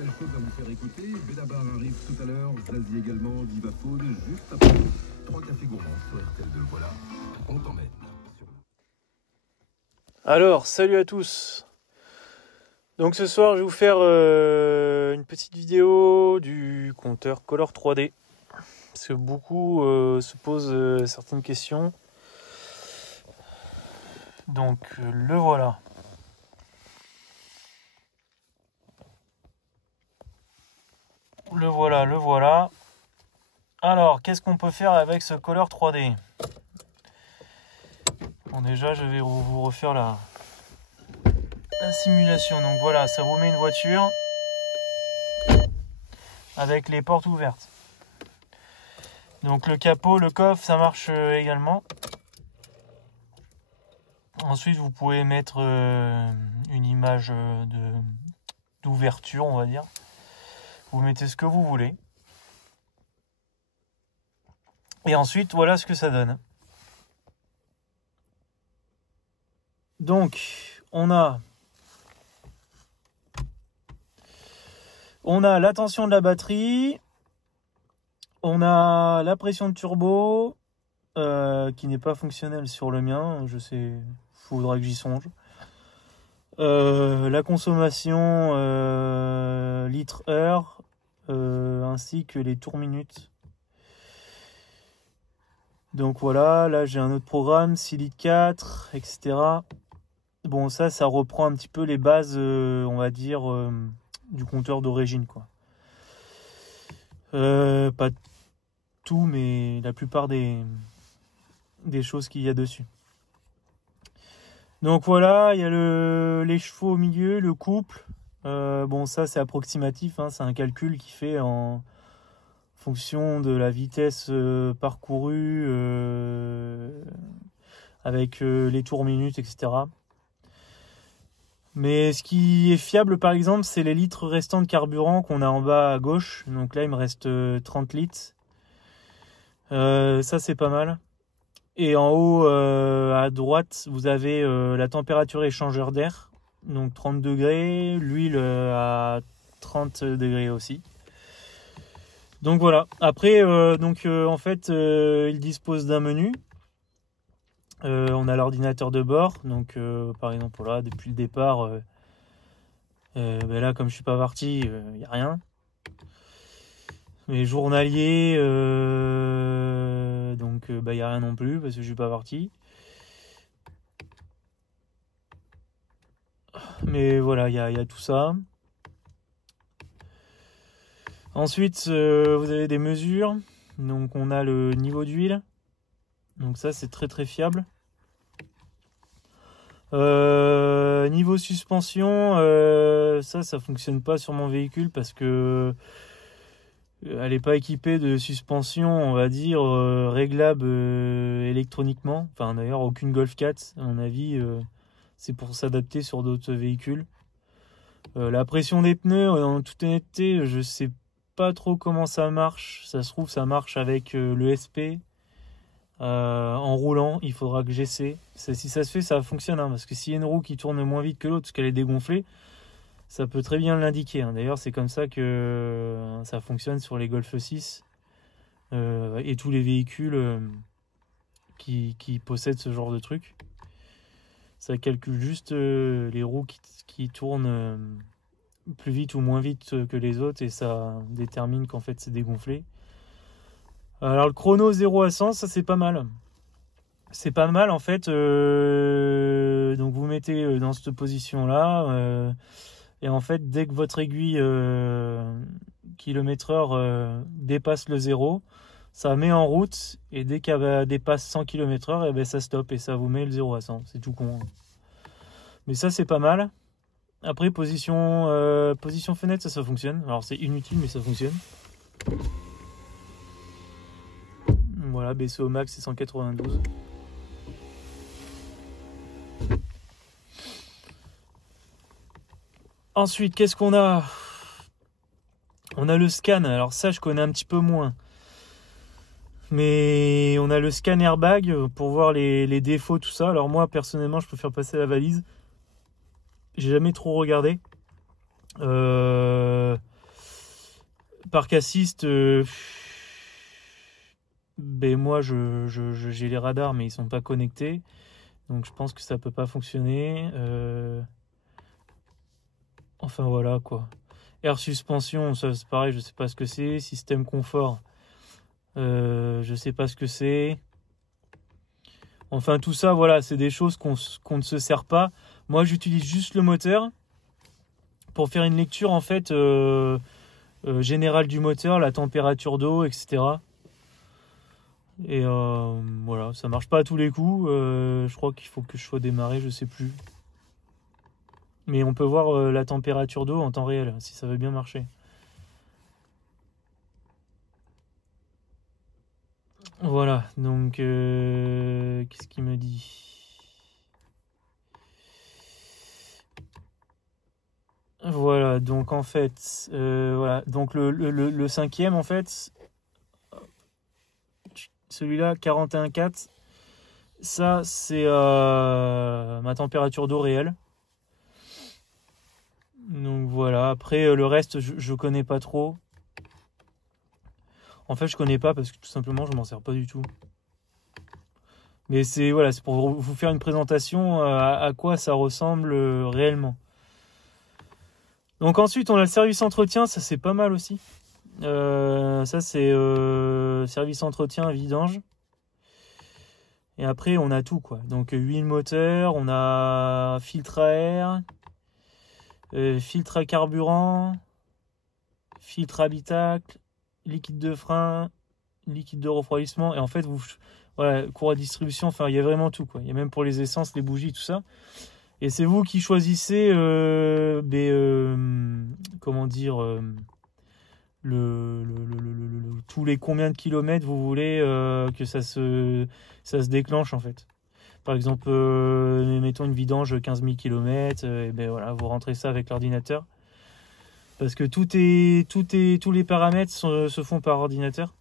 belles choses à vous faire écouter. Benabar arrive tout à l'heure, Zazie également, Vivaphone, juste après. 3 cafés gourmands sur RTL2, voilà. On t'emmène. Alors, salut à tous. Donc ce soir, je vais vous faire une petite vidéo du compteur Color 3D. Parce que beaucoup se posent certaines questions. Donc le voilà. Le voilà. Alors, qu'est-ce qu'on peut faire avec ce Color 3D? Bon, déjà, je vais vous refaire la simulation. Donc voilà, ça vous met une voiture avec les portes ouvertes. Donc le capot, le coffre, ça marche également. Ensuite, vous pouvez mettre une image d'ouverture, on va dire. Vous mettez ce que vous voulez. Et ensuite, voilà ce que ça donne. Donc, on a la tension de la batterie. On a la pression de turbo qui n'est pas fonctionnelle sur le mien. Je sais, faudra que j'y songe. La consommation litres-heure ainsi que les tours minutes. Donc voilà, là j'ai un autre programme, 6 litres 4, etc. Bon, ça reprend un petit peu les bases, on va dire, du compteur d'origine, quoi. Pas tout, mais la plupart des choses qu'il y a dessus. Donc voilà, il y a les chevaux au milieu, le couple. Bon, ça c'est approximatif, hein, c'est un calcul qui fait en fonction de la vitesse parcourue avec les tours minutes, etc. Mais ce qui est fiable, par exemple, c'est les litres restants de carburant qu'on a en bas à gauche. Donc là, il me reste 30 litres. Ça, c'est pas mal. Et en haut, à droite, vous avez la température échangeur d'air. Donc 30 degrés. L'huile à 30 degrés aussi. Donc voilà. Après, en fait, il dispose d'un menu. On a l'ordinateur de bord. Donc, par exemple, là, depuis le départ, là, comme je suis pas parti, il n'y a rien. Mais journalier, donc il n'y a rien non plus parce que je suis pas parti. Mais voilà, il y a tout ça. Ensuite, vous avez des mesures. Donc on a le niveau d'huile. Donc ça, c'est très très fiable. Niveau suspension, ça fonctionne pas sur mon véhicule parce que elle n'est pas équipée de suspension, on va dire, réglable électroniquement. Enfin, d'ailleurs, aucune Golf 4, à mon avis, c'est pour s'adapter sur d'autres véhicules. La pression des pneus, en toute honnêteté, je sais pas trop comment ça marche. Ça se trouve, ça marche avec le SP. En roulant, il faudra que j'essaie. Si ça se fait, ça fonctionne, hein, parce que s'il y a une roue qui tourne moins vite que l'autre, parce qu'elle est dégonflée, ça peut très bien l'indiquer, hein. D'ailleurs, c'est comme ça que ça fonctionne sur les Golf 6 et tous les véhicules qui possèdent ce genre de truc. Ça calcule juste les roues qui tournent plus vite ou moins vite que les autres et ça détermine qu'en fait c'est dégonflé. Alors le chrono 0 à 100, ça c'est pas mal. C'est pas mal en fait. Donc vous mettez dans cette position là. Et en fait, dès que votre aiguille kilomètre-heure dépasse le 0, ça met en route. Et dès qu'elle dépasse 100 km/h, et ça stoppe et ça vous met le 0 à 100. C'est tout con. Mais ça, c'est pas mal. Après, position fenêtre, ça fonctionne. Alors, c'est inutile, mais ça fonctionne. Voilà, baisser au max, c'est 192. Ensuite, qu'est-ce qu'on a? On a le scan. Alors ça, je connais un petit peu moins. Mais on a le scan airbag pour voir les défauts, tout ça. Alors moi, personnellement, je préfère passer la valise. J'ai jamais trop regardé. Park Assist, ben moi j'ai les radars mais ils sont pas connectés. Donc je pense que ça peut pas fonctionner. Enfin voilà quoi. Air suspension, ça c'est pareil, je sais pas ce que c'est. Système confort, je sais pas ce que c'est. Enfin tout ça, voilà, c'est des choses qu'on ne se sert pas. Moi j'utilise juste le moteur pour faire une lecture en fait générale du moteur, la température d'eau, etc. Et voilà, ça marche pas à tous les coups. Je crois qu'il faut que je sois démarré, je sais plus. Mais on peut voir la température d'eau en temps réel, si ça veut bien marcher. Voilà, donc qu'est-ce qu'il me dit? Voilà, donc en fait, voilà, donc le cinquième en fait, celui-là, 41,4, ça c'est ma température d'eau réelle. Donc voilà, après le reste je connais pas trop. En fait je connais pas parce que tout simplement je m'en sers pas du tout. Mais c'est voilà, c'est pour vous faire une présentation à quoi ça ressemble réellement. Donc ensuite on a le service entretien, ça c'est pas mal aussi. Ça c'est service entretien vidange. Et après on a tout quoi. Donc huile moteur, on a filtre à air, filtre à carburant, filtre habitacle, liquide de frein, liquide de refroidissement. Et en fait voilà, courroie de distribution, enfin il y a vraiment tout quoi. Il y a même pour les essences, les bougies, tout ça. Et c'est vous qui choisissez comment dire tous les combien de kilomètres vous voulez que ça se déclenche en fait. Par exemple, mettons une vidange 15 000 km, et ben voilà, vous rentrez ça avec l'ordinateur. Parce que tous les paramètres se font par ordinateur.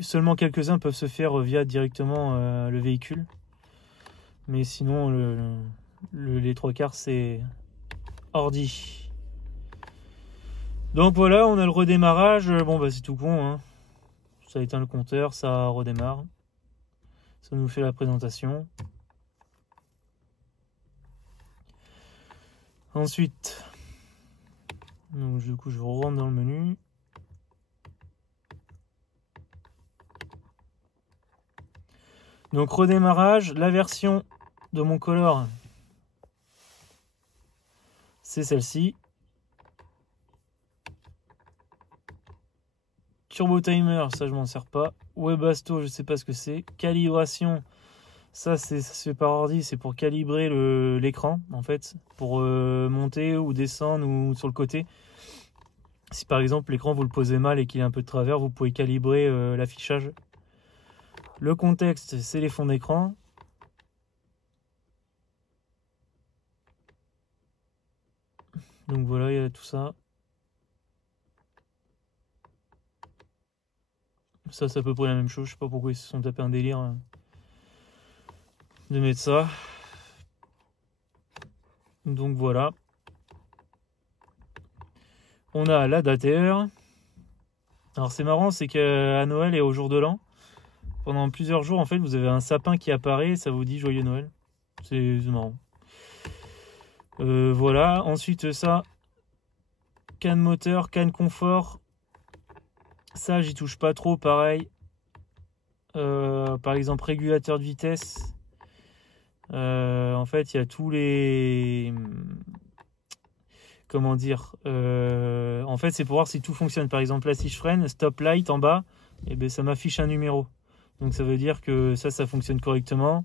Seulement quelques-uns peuvent se faire via directement le véhicule. Mais sinon, les trois quarts, c'est ordi. Donc voilà, on a le redémarrage. Bon, bah c'est tout con. Hein. Ça éteint le compteur, ça redémarre. Ça nous fait la présentation. Ensuite, donc, du coup, je rentre dans le menu. Donc redémarrage, la version de mon Color, c'est celle-ci. Turbo Timer, ça je m'en sers pas. Webasto, je sais pas ce que c'est. Calibration, ça se fait par ordi, c'est pour calibrer l'écran en fait, pour monter ou descendre ou sur le côté. Si par exemple l'écran vous le posez mal et qu'il est un peu de travers, vous pouvez calibrer l'affichage. Le contexte, c'est les fonds d'écran. Donc voilà, il y a tout ça. Ça, c'est à peu près la même chose. Je sais pas pourquoi ils se sont tapés un délire de mettre ça. Donc voilà. On a la date et heure. Alors c'est marrant, c'est qu'à Noël et au jour de l'an, pendant plusieurs jours, en fait, vous avez un sapin qui apparaît, ça vous dit Joyeux Noël. C'est marrant. Voilà. Ensuite, ça, canne moteur, canne confort. Ça, j'y touche pas trop, pareil. Par exemple, régulateur de vitesse. En fait, il y a tous les... Comment dire en fait, c'est pour voir si tout fonctionne. Par exemple, là, si je freine, stop light en bas, et ben, ça m'affiche un numéro. Donc, ça veut dire que ça fonctionne correctement.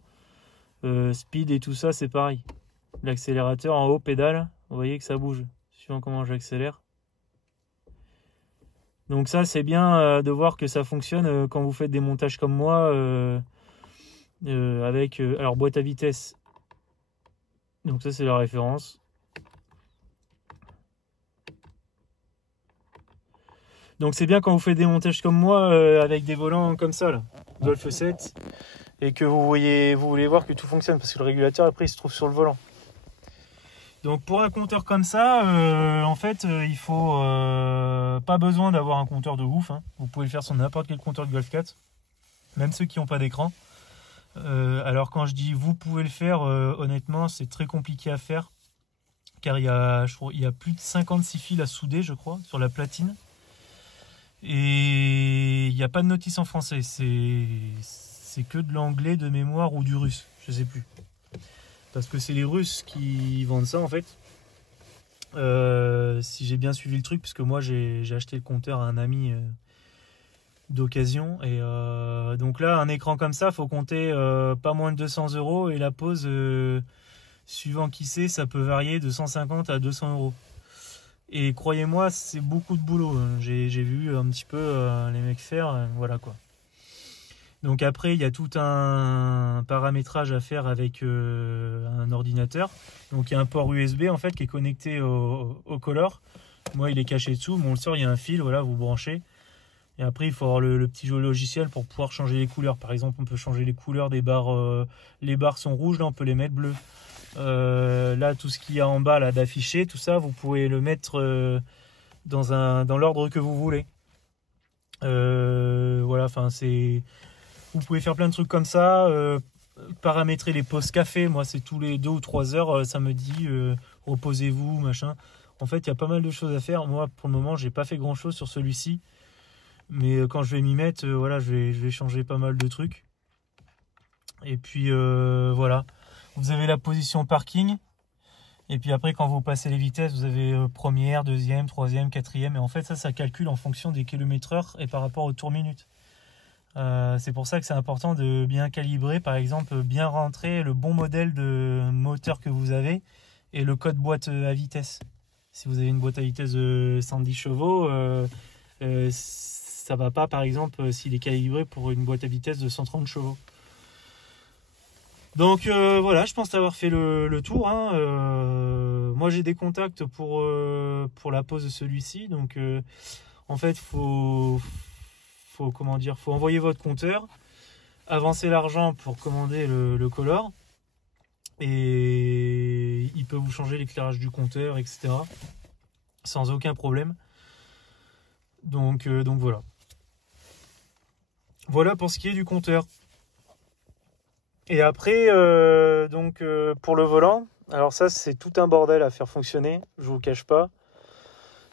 Speed et tout ça, c'est pareil. L'accélérateur en haut, pédale, vous voyez que ça bouge, suivant comment j'accélère. Donc ça, c'est bien de voir que ça fonctionne quand vous faites des montages comme moi avec alors boîte à vitesse. Donc ça, c'est la référence. Donc c'est bien quand vous faites des montages comme moi avec des volants comme ça, là, Golf 7, et que vous voulez voir que tout fonctionne parce que le régulateur après il se trouve sur le volant. Donc pour un compteur comme ça, en fait, il faut pas besoin d'avoir un compteur de ouf. Hein. Vous pouvez le faire sur n'importe quel compteur de Golf 4, même ceux qui n'ont pas d'écran. Alors quand je dis vous pouvez le faire, honnêtement, c'est très compliqué à faire, car il y a plus de 56 fils à souder, je crois, sur la platine. Et il n'y a pas de notice en français, c'est que de l'anglais de mémoire ou du russe, je sais plus. Parce que c'est les Russes qui vendent ça en fait. Si j'ai bien suivi le truc, parce que moi j'ai acheté le compteur à un ami d'occasion. Et donc là, un écran comme ça, faut compter pas moins de 200 € et la pose, suivant qui c'est, ça peut varier de 150 à 200 €. Et croyez-moi, c'est beaucoup de boulot. J'ai vu un petit peu les mecs faire, voilà quoi. Donc après, il y a tout un paramétrage à faire avec un ordinateur. Donc il y a un port USB en fait qui est connecté au color. Moi, il est caché dessous, mais on le sort, il y a un fil, voilà, vous branchez. Et après, il faut avoir le petit jeu logiciel pour pouvoir changer les couleurs. Par exemple, on peut changer les couleurs des barres. Les barres sont rouges, là, on peut les mettre bleues. Là, tout ce qu'il y a en bas là d'affiché, tout ça, vous pouvez le mettre dans l'ordre que vous voulez. Voilà, enfin c'est. Vous pouvez faire plein de trucs comme ça, paramétrer les pauses café. Moi, c'est tous les 2 ou 3 heures, ça me dit reposez-vous, machin. En fait, il y a pas mal de choses à faire. Moi, pour le moment, j'ai pas fait grand chose sur celui-ci, mais quand je vais m'y mettre, voilà, je vais changer pas mal de trucs. Et puis voilà, vous avez la position parking. Et puis après, quand vous passez les vitesses, vous avez première, deuxième, troisième, quatrième. Et en fait, ça calcule en fonction des km/h et par rapport au tour minute. C'est pour ça que c'est important de bien calibrer, par exemple, bien rentrer le bon modèle de moteur que vous avez et le code boîte à vitesse. Si vous avez une boîte à vitesse de 110 chevaux, ça va pas, par exemple, s'il est calibré pour une boîte à vitesse de 130 chevaux. Donc voilà, je pense avoir fait le tour. Hein. Moi, j'ai des contacts pour la pose de celui-ci. Donc en fait, faut envoyer votre compteur, avancer l'argent pour commander le color, et il peut vous changer l'éclairage du compteur, etc. sans aucun problème. Donc voilà. Voilà pour ce qui est du compteur. Et après, pour le volant, alors ça c'est tout un bordel à faire fonctionner, je vous le cache pas.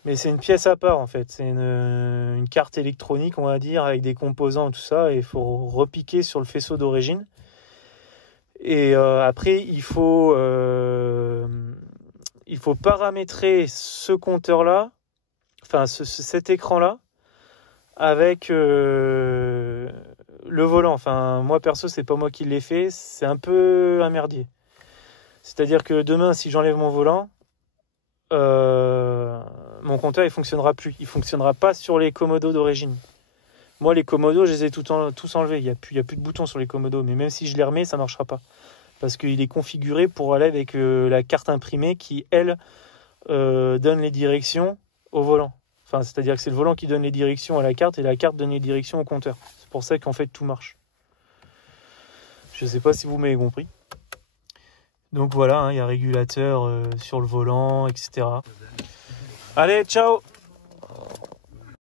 Mais c'est une pièce à part en fait, c'est une carte électronique on va dire avec des composants et tout ça, et il faut repiquer sur le faisceau d'origine. Et après il faut paramétrer ce compteur là, enfin cet écran là, avec le volant. Enfin moi perso c'est pas moi qui l'ai fait, c'est un peu un merdier. C'est-à-dire que demain si j'enlève mon volant, mon compteur il fonctionnera plus. Il fonctionnera pas sur les commodos d'origine. Moi les commodos je les ai tous enlevés. Il y a plus de boutons sur les commodos. Mais même si je les remets ça marchera pas. Parce qu'il est configuré pour aller avec la carte imprimée qui elle donne les directions au volant. Enfin c'est-à-dire que c'est le volant qui donne les directions à la carte et la carte donne les directions au compteur. C'est pour ça qu'en fait tout marche. Je sais pas si vous m'avez compris. Donc voilà, hein, il y a régulateur sur le volant, etc. Allez, ciao!